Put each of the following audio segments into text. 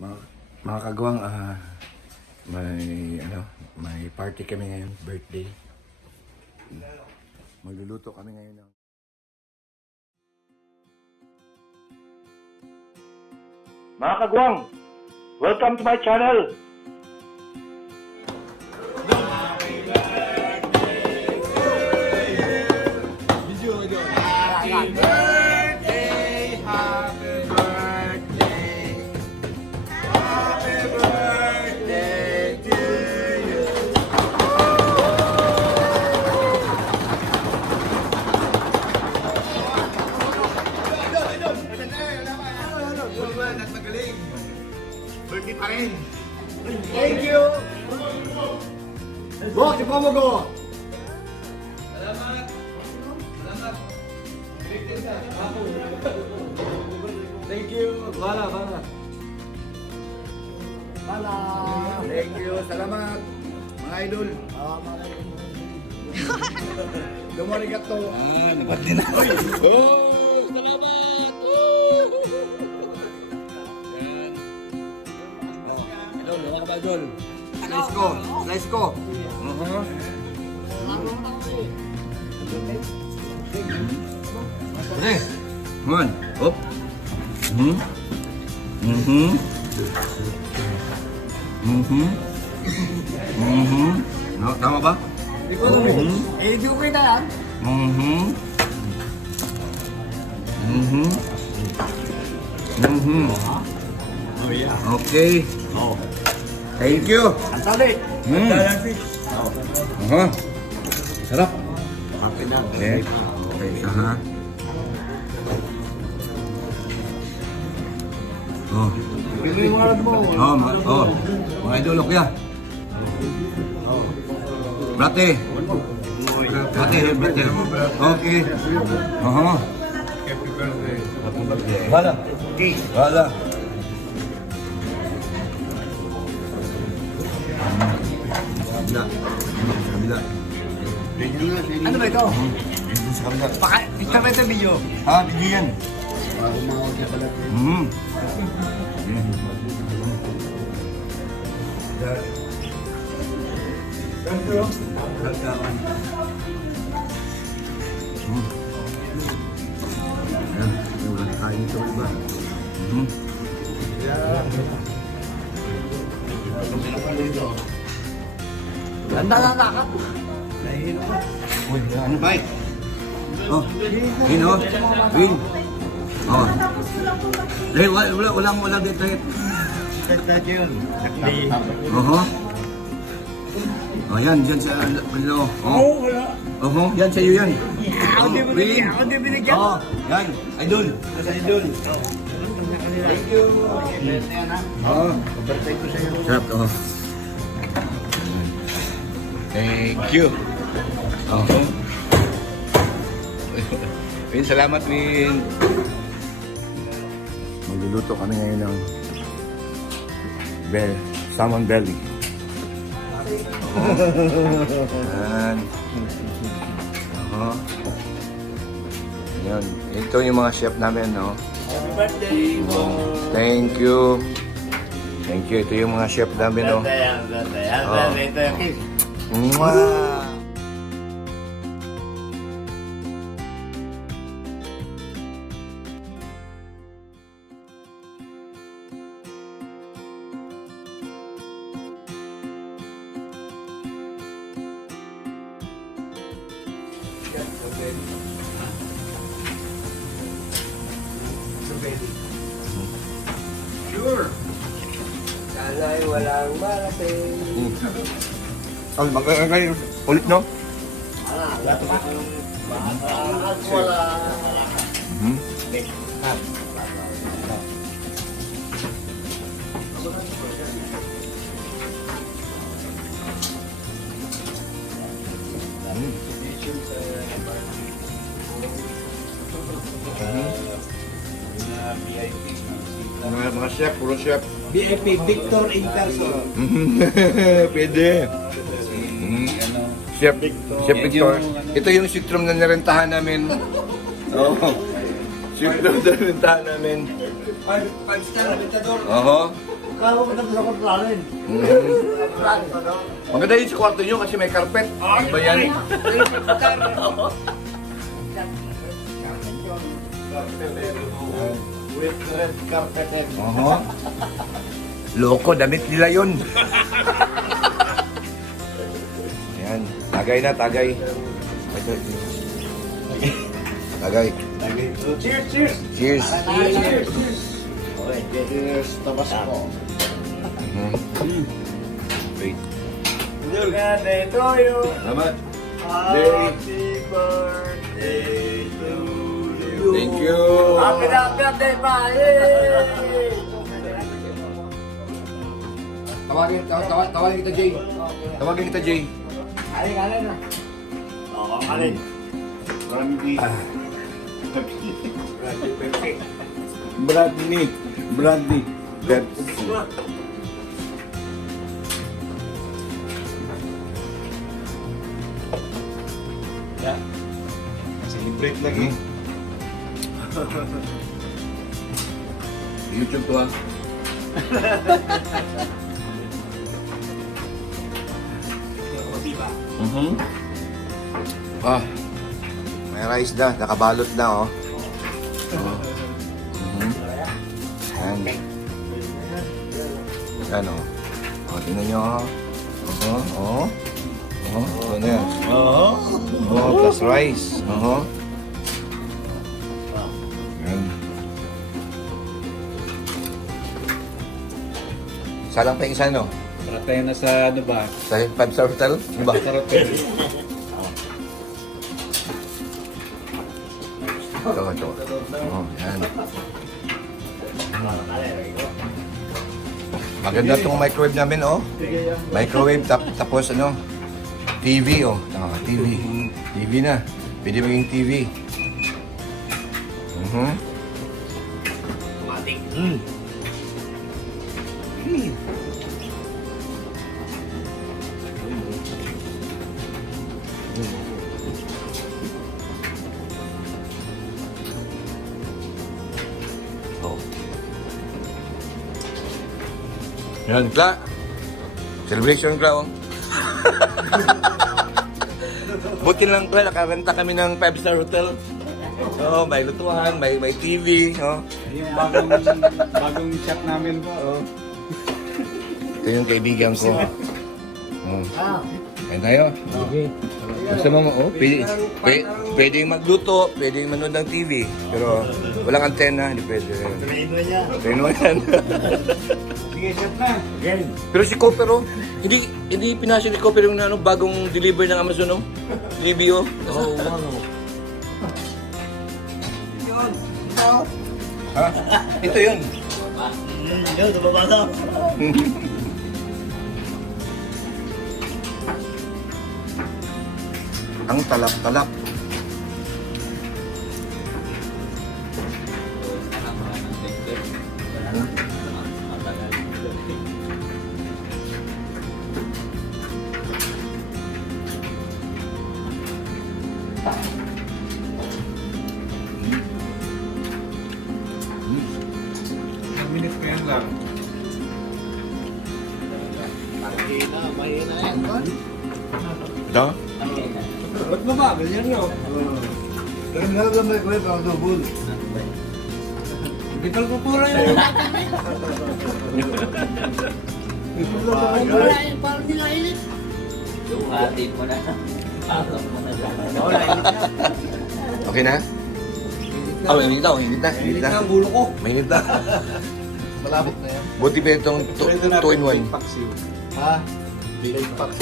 Mga, mga kagawang, may party kami ngayon, birthday. Magluluto kami ngayon ng... Mga kagawang, welcome to my channel! Happy birthday, happy birthday, happy birthday to you. Birthday pa rin. Thank you. Go, tipo mo go. Thank you. Bala. Thank you. Salamat. Mga idol. Dumarigato. Nabat din ako. Oh, salamat. Yan. Idol, wala ka ba idol? Slice ko. Oke, mohon, up, no, tama ba? Di ko kita yan. Oh yeah. Okay. Oh. Thank you. Santali. Sarap. Happy na. Okay. Aha. Oh. Pili yung harap mo. Mga idol, ya. Brate. Okay. Aha. Happy birthday. Bala. Bala. Kabila. Ano ba ito? Sa kabila. Ito ba ito video? Video yan. Ulang kain ito iba. Ganda na nakap. Uy, ano ba? Oh, Win, oh. Win. Oh. Dahil wala dito. Oh, yan, dyan sa ano. Oh, wala. Yan sa iyo yan. Ako di binigyan. Oh, yan. Idol. Sa idol. Thank you. Oh, birthday ko sa iyo. Sarap to. Thank you. Oh. Win, salamat Win. Magluluto kami ngayon ng salmon belly. Yan. Yan. Ito yung mga chef namin, no? Happy birthday. Thank you. Thank you. Ito yung mga chef namin, no? Ito yung cake. Mwah! Sure. Sana'y walang malating. Ay, magkakagay ulit, no? Wala. Mga chef, puro chef. VIP Victor in person. Pwede. Chef Victor. Ito yung sitrom na narentahan namin. Sitrom na narentahan namin. 5-star Aventador. Oo. Kaya ko maganda sa kontrolin. Maganda yun sa kwarto nyo kasi may carpet. Ba yan? With red carpet. Oho. Loko, damit nila yun. Ayan, tagay na, tagay. Tagay. Cheers, cheers! Cheers. Cheers! Okay, cheers. Tabas ako. Wait. Birthday to you. Salamat. Happy birthday to you. Thank you. Happy birthday, pa! Yay! Tawagin kita, Jay. Tawagin kita, Jay. Alin na. Oo, alin. Brandy. Brandy. Pepsi. Celebrate lagi. YouTube to, ah. Ah, may rice na, nakabalot na, oh. Yan. Yan, oh. Oh, tingnan nyo, oh. Oh. Ito na yan. Oh, plus rice. Yan. Salang pa yung isa, no? Para tayo na sa ano ba? Sa 5-star hotel? Di ba? Sa hotel. Ito. Oh, yan. Maganda tong microwave namin, oh. Microwave, tapos ano, TV, oh. TV. TV na. Pwede maging TV. Matik. Oh. Yan, Kla. Celebration, Kla, oh. Buti lang, Kla, nakarenta kami ng 5-star hotel. Oh, may lutuhan, may TV, oh. Yung bagong shop namin po. Oh. Ito yung kaibigan ko. Oh. Kain tayo. Gusto mo mo, oh, pwedeng magluto, pwedeng manood ng TV. Pero walang antena, hindi pwede. Train mo yan. Sige, shop na. Pero si Cooper, oh, hindi pinasya ni Cooper yung ano, bagong deliver ng Amazon, oh. Delivery, oh. Oh, wow. Ha? Ito yun. Yun, nababasa. Ang talap-talap. Minute ko yan lang. Mahina yan. Ito? Ba't mabagal yan yun? Pero nalagyan mo yung pang double. Hindi pala kultura yun. Parang nilailit. Hatid mo na. Pasok mo na lang. Okay na? Oh, mainit na, mainit na. Hindi na ang gulo ko. Mainit na. Malapit na yan. Buti pa itong 2-in-1. Ha? Big pack.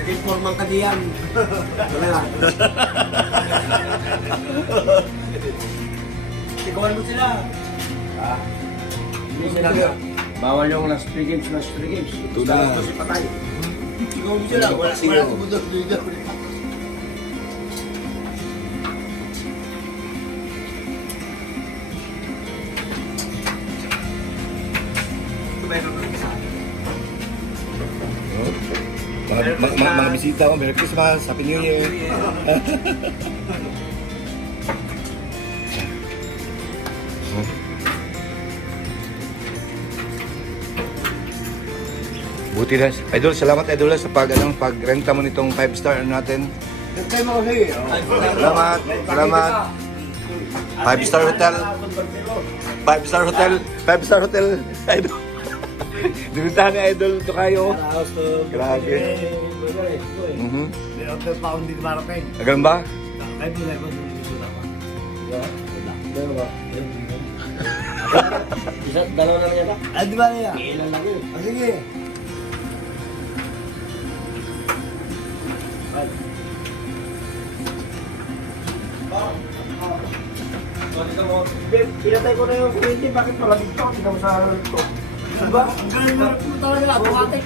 Naging formang ka diyan. Wala. Sigawan mo sila. Hindi sila. Bawal yung last 3 games. Ito na. Ito si Patay. Sigaw mo sila. Wala sumundot. Mga bisita, oh, Merry Christmas, Happy New Year. Buti na. Idol, salamat Idol sa pagrenta mo nitong 5-star natin. Nagtay mo kasi. Salamat. Salamat. 5-star hotel. 5-star hotel. 5-star hotel. Idol. Dinuntahan ni Idol ito kayo. Grabe. Mhm. May order pa akong hindi marating. Agad ba? Kahit hindi ko dito na ako. Dalawa na lang yata. Ay, di ba niya? Ilan lang yun. Ah, sige. Pinatay ko na yung kuryente, bakit malamig to? Tingnan mo sa ito. Diba? Ang galing mo na talaga na automatic.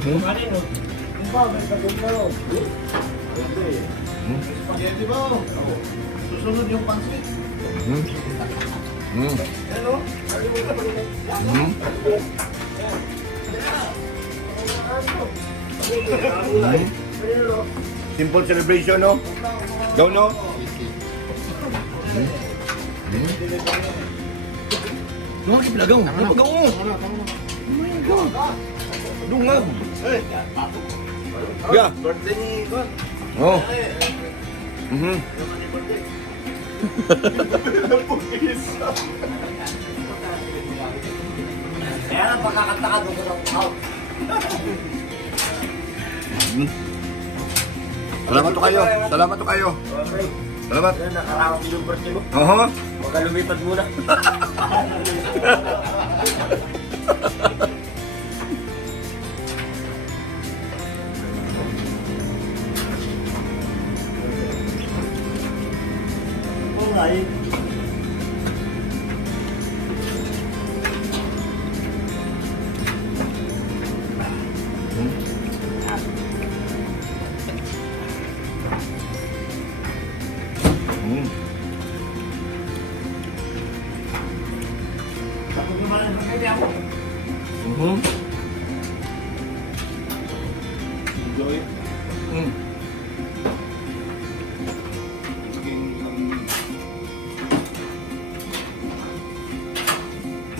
Mhm. Spaghetti ba? Susunod yung pansit. Mhm. Mhm. Ano? Mhm. Simple celebration, no? Go, no? No, kipilagaw. Kipilagaw. Dungag. Ya. Birthday ni Kon. Oh. Mhm. Kaya lang pagkakanta ka doon ko ng out. Salamat to kayo. Salamat to kayo. Salamat. Nakaraos yung birthday mo. Oho. Huwag ka lumipad muna. Oo nga eh. Mhm. Tapos naman ang birthday ako. Mhm. Enjoy. Mhm.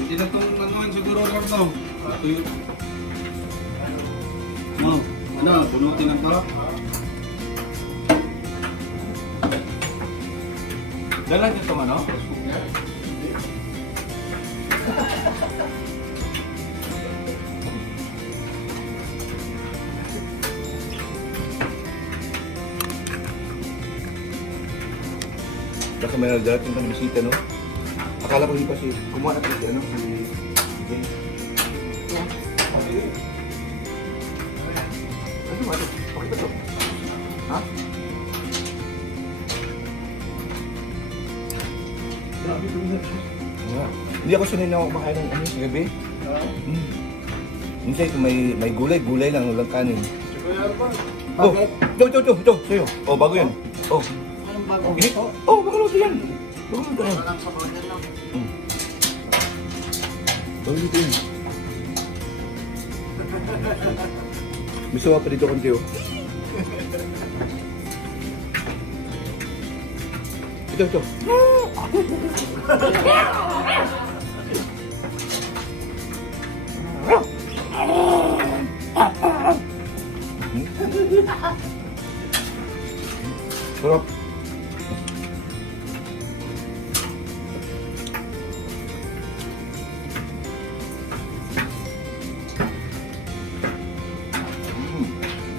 Hindi na itong nanuhan siguro Roberto. Tuyo. Ano, bunutin ang to. Dala niyo itong ano? Baka may nagdating pang bisita, no? Akala ko hindi pa si... Kumuha na si, ano, si Jane. Ano ba ito? Okay ba ito? Ha? Nga. Hindi ako sanay na kumakain ng ano sa gabi. Minsan ito may gulay lang, walang kanin. Oh, ito, sa'yo. Oh, bago yan. Oh. Anong bago? Init? Oh, bago luto yan. Bago luto yan. Walang sabaw niyan lang. Bago luto yan. Gusto mo pa dito konti, oh. Ito. Sarap.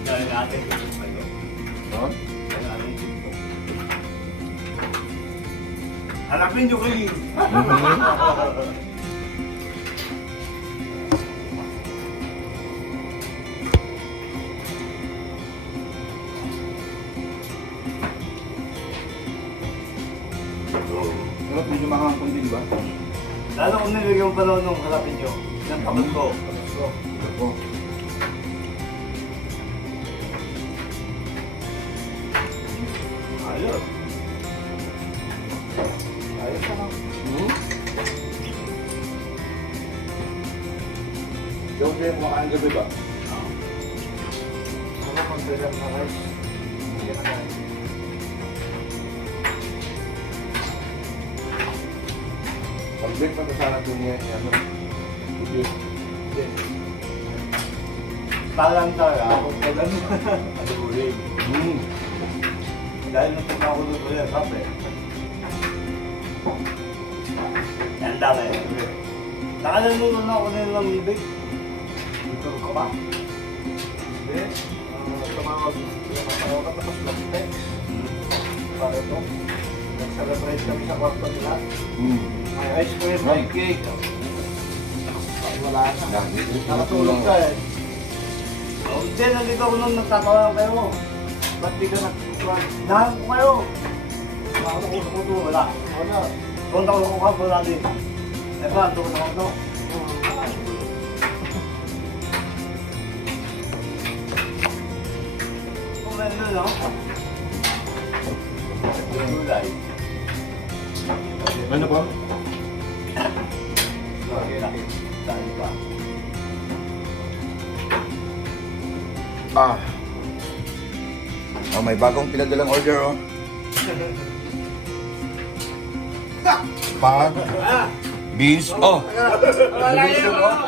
Dahil ate. Ha? Harapin nyo kayo. Sarap, medyo makakapon din ba? Lalo kung nilagyan pa noon nung harapin nyo. Ng kapag ko. Ako. Ayos. Ayos ako. Ikaw kayo kumakain gabi ba? Ano kung pwede na rice? Hindi na kain. Pag-break pa sa sana ito niya, ano? Talang talaga, kung kailan natulin. Dahil nung pagkakulog ko yan, sabi. Yan dami. Nakalimutan na ako nila ng ibig. Dito ka ba? Hindi. Tumawag. Tumawag tapos lapit. Para ito. Nag-celebrate kami sa kwarto nila. May ice cream, may cake. Wala na. Nakatulog ka eh. Hindi, nandito ako nung nagtatawa kayo. Ba't di ka nagtatawa? Nahan ko kayo. Makakusok ko to, wala. Wala. Punta ko ka, wala din. Eh ba, ito ko na ako to. Kumain na, no? Gulay. Ano po? Laki. Saan ba? Ah. Oh, may bagong pinadalang order, oh. Pag. Beans. Oh. Beans, oh.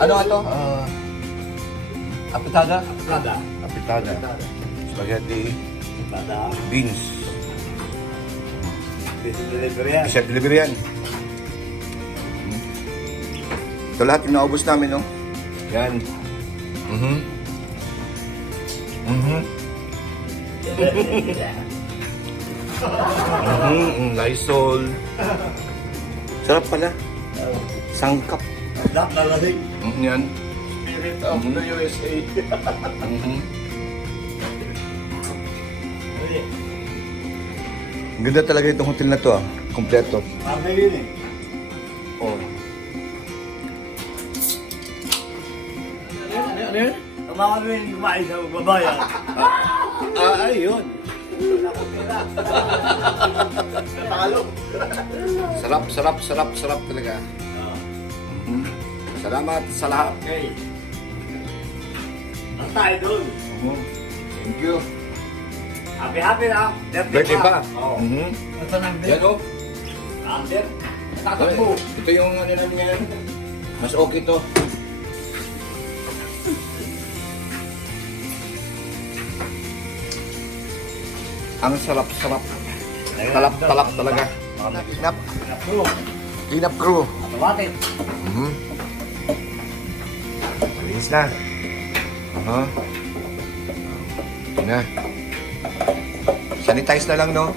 Ano ito? Apitada? Apitada. Spaghetti. Beans. Delivery yan. Isa delivery yan. Ito lahat yung naubos namin, no? Yan. Lysol. Sarap pala. Sangkap. Lahat na lasing. Yan. Spirit of the USA. Ang ganda talaga itong hotel na to, ah. Kompleto. Marami yun eh. Oh. Ano yun? Tumawag mo yung kumain sa babayan. Ayun. Natalo. Sarap talaga. Salamat sa lahat. Okay. Ang tayo doon. Thank you. Happy na. Birthday pa? Oo. Ito nang Yan, oh. Number. Ito yung ano namin ngayon. Mas okay to. Ang sarap-sarap. Talap talaga. Clean up crew. Automatic. Malinis na. Ito na. Sanitize na lang, no?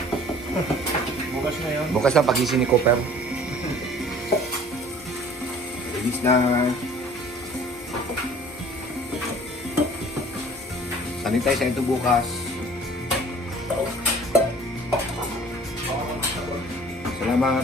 Bukas na yun. Bukas na pagising ni Cooper. Malinis na. Sanitize na ito bukas. Salamat.